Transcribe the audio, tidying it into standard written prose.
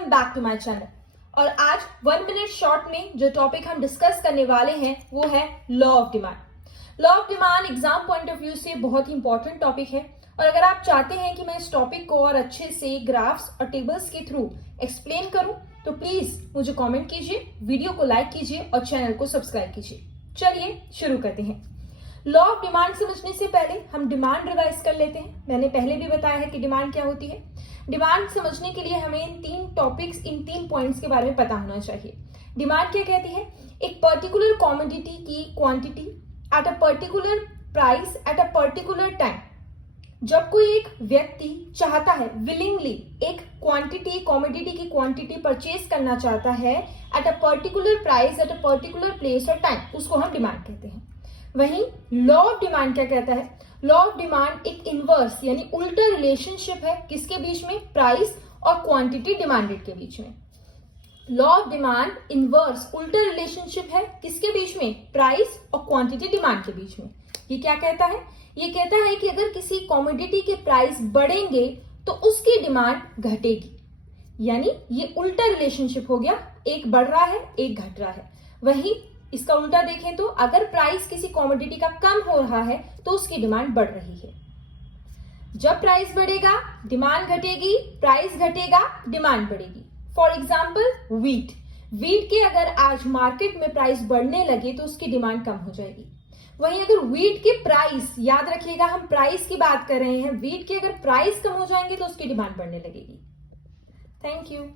Welcome back to my channel. और आज 1 minute short में जो टॉपिक हम डिस्कस करने वाले हैं वो है law of demand. Law of demand exam point of view से बहुत ही इंपॉर्टेंट टॉपिक है और अगर आप चाहते हैं कि मैं इस टॉपिक को और अच्छे से ग्राफ्स और टेबल्स के थ्रू एक्सप्लेन करूं तो प्लीज मुझे कमेंट कीजिए, वीडियो को लाइक कीजिए और चैनल को सब्सक्राइब कीजिए। चलिए शुरू करते हैं। लॉ ऑफ डिमांड समझने से पहले हम डिमांड रिवाइज कर लेते हैं। मैंने पहले भी बताया है कि डिमांड क्या होती है। डिमांड समझने के लिए हमें इन 3 टॉपिक्स, इन 3 पॉइंट्स के बारे में पता होना चाहिए। डिमांड क्या कहती है? एक पर्टिकुलर कमोडिटी की quantity at a particular price at a particular time. जब कोई एक व्यक्ति चाहता है, विलिंगली एक क्वांटिटी, कमोडिटी की क्वांटिटी परचेज करना चाहता है at a particular price at a particular place और टाइम, उसको हम डिमांड कहते हैं। वहीं लॉ ऑफ डिमांड क्या कहता है? लॉ ऑफ डिमांड एक इनवर्स यानी उल्टा रिलेशनशिप है किसके बीच में? प्राइस और क्वांटिटी डिमांडेड के बीच में। लॉ ऑफ डिमांड इनवर्स उल्टा रिलेशनशिप है किसके बीच में? प्राइस और क्वांटिटी डिमांड के बीच में। ये क्या कहता है? ये कहता है कि अगर किसी कमोडिटी के प्राइस बढ़ेंगे तो उसकी डिमांड घटेगी, यानी ये उल्टा रिलेशनशिप हो गया, एक बढ़ रहा है एक घट रहा है। वहीं इसका उल्टा देखें तो अगर प्राइस किसी कमोडिटी का कम हो रहा है तो उसकी डिमांड बढ़ रही है। जब प्राइस बढ़ेगा डिमांड घटेगी, प्राइस घटेगा डिमांड बढ़ेगी। फॉर एग्जाम्पल वीट के अगर आज मार्केट में प्राइस बढ़ने लगे तो उसकी डिमांड कम हो जाएगी। वहीं अगर वीट के प्राइस, याद रखिएगा हम प्राइस की बात कर रहे हैं, वीट के अगर प्राइस कम हो जाएंगे तो उसकी डिमांड बढ़ने लगेगी। Thank you.